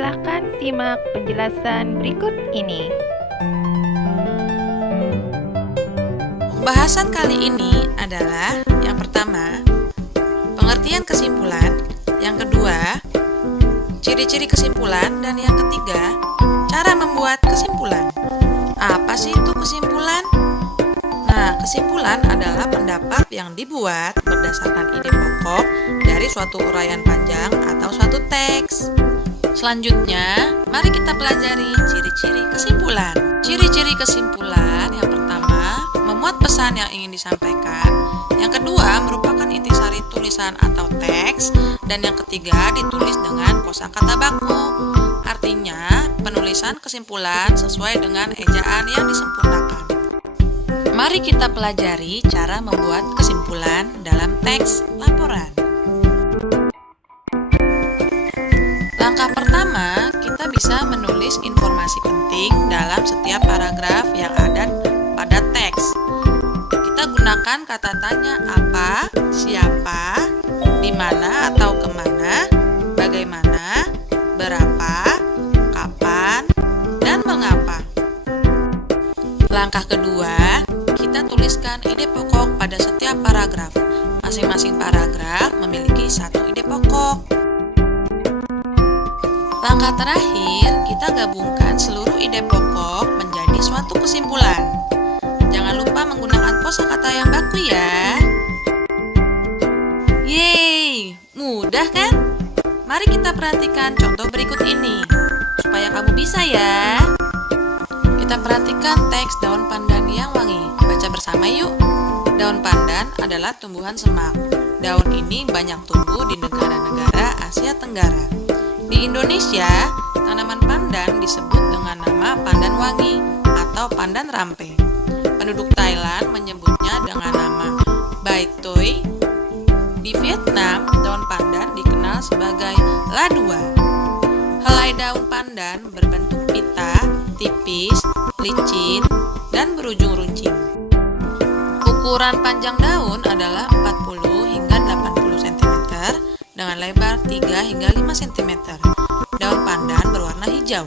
Silahkan simak penjelasan berikut ini. Bahasan kali ini adalah yang pertama, pengertian kesimpulan, yang kedua, ciri-ciri kesimpulan, dan yang ketiga, cara membuat kesimpulan. Apa sih itu kesimpulan? Nah, kesimpulan adalah pendapat yang dibuat berdasarkan ide pokok dari suatu uraian panjang atau suatu teks. Selanjutnya, mari kita pelajari ciri-ciri kesimpulan. Ciri-ciri kesimpulan yang pertama, memuat pesan yang ingin disampaikan. Yang kedua, merupakan intisari tulisan atau teks. Dan yang ketiga, ditulis dengan kosakata baku. Artinya, penulisan kesimpulan sesuai dengan ejaan yang disempurnakan. Mari kita pelajari cara membuat kesimpulan dalam teks laporan. Langkah pertama, kita bisa menulis informasi penting dalam setiap paragraf yang ada pada teks. Kita gunakan kata tanya apa, siapa, di mana atau kemana, bagaimana, berapa, kapan, dan mengapa. Langkah kedua, kita tuliskan ide pokok pada setiap paragraf. Masing-masing paragraf memiliki satu ide pokok. Langkah terakhir, kita gabungkan seluruh ide pokok menjadi suatu kesimpulan. Jangan lupa menggunakan kosakata yang baku ya. Yeay, mudah kan? Mari kita perhatikan contoh berikut ini, supaya kamu bisa ya. Kita perhatikan teks daun pandan yang wangi. Baca bersama yuk. Daun pandan adalah tumbuhan semak. Daun ini banyak tumbuh di negara-negara Asia Tenggara. Di Indonesia, tanaman pandan disebut dengan nama pandan wangi atau pandan rampe. Penduduk Thailand menyebutnya dengan nama Bai Toi. Di Vietnam, daun pandan dikenal sebagai La Dua. Helai daun pandan berbentuk pita, tipis, licin, dan berujung runcing. Ukuran panjang daun adalah 40 hingga 80 cm dengan lebar 3 hingga 5 cm. Daun pandan berwarna hijau.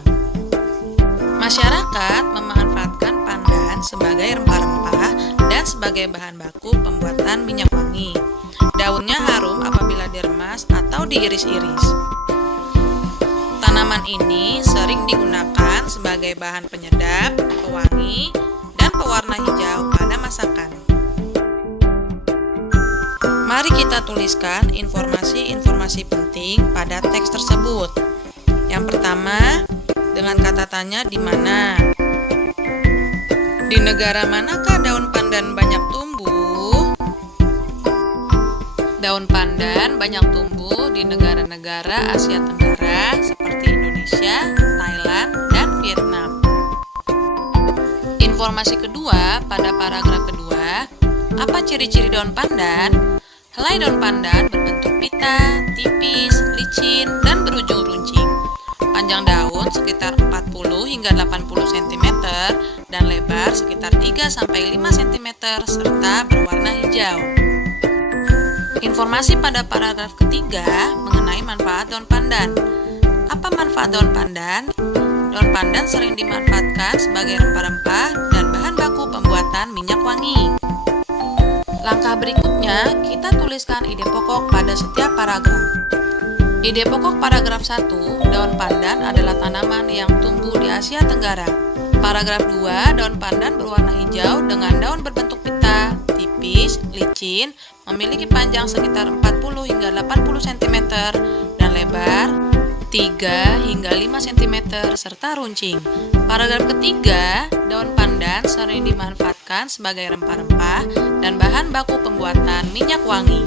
Masyarakat memanfaatkan pandan sebagai rempah-rempah dan sebagai bahan baku pembuatan minyak wangi. Daunnya harum apabila diremas atau diiris-iris. Tanaman ini sering digunakan sebagai bahan penyedap, pewangi, dan pewarna hijau pada masakan. Mari kita tuliskan informasi-informasi penting pada teks tersebut. Yang pertama, dengan kata tanya di mana. Di negara manakah daun pandan banyak tumbuh? Daun pandan banyak tumbuh di negara-negara Asia Tenggara seperti Indonesia, Thailand, dan Vietnam. Informasi kedua pada paragraf kedua, apa ciri-ciri daun pandan? Helai daun pandan berbentuk pita, tipis, licin, dan berujung runcing. Panjang daun sekitar 40 hingga 80 cm dan lebar sekitar 3-5 cm serta berwarna hijau. Informasi pada paragraf ketiga mengenai manfaat daun pandan. Apa manfaat daun pandan? Daun pandan sering dimanfaatkan sebagai rempah-rempah dan bahan baku pembuatan minyak wangi. Langkah berikutnya, kita tuliskan ide pokok pada setiap paragraf. Ide pokok paragraf 1, daun pandan adalah tanaman yang tumbuh di Asia Tenggara. Paragraf 2, daun pandan berwarna hijau dengan daun berbentuk pita, tipis, licin, memiliki panjang sekitar 40 hingga 80 cm dan lebar 3 hingga 5 cm serta runcing. Paragraf ketiga, daun pandan sering dimanfaatkan sebagai rempah-rempah dan bahan baku pembuatan minyak wangi.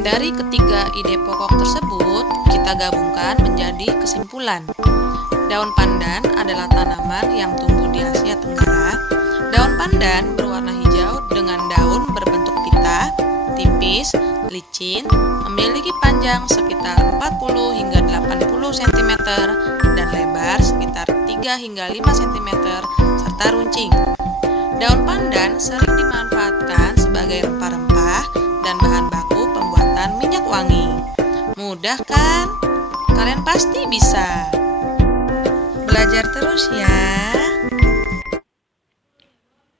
Dari ketiga ide pokok tersebut, kita gabungkan menjadi kesimpulan. Daun pandan adalah tanaman yang tumbuh di Asia Tenggara. Daun pandan berwarna hijau dengan daun berbentuk pita, tipis, licin, memiliki panjang sekitar 40 hingga 80 cm dan lebar sekitar 3 hingga 5 cm serta runcing. Daun pandan sering dimanfaatkan sebagai rempah-rempah dan bahan baku pembuatan minyak wangi. Mudah kan? Kalian pasti bisa. Belajar terus ya.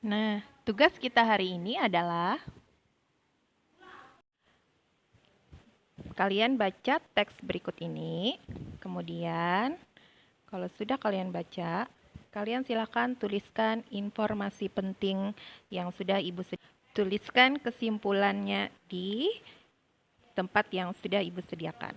Nah, tugas kita hari ini adalah kalian baca teks berikut ini. Kemudian, kalau sudah kalian baca, kalian silakan tuliskan informasi penting yang sudah Ibu tuliskan kesimpulannya di tempat yang sudah Ibu sediakan.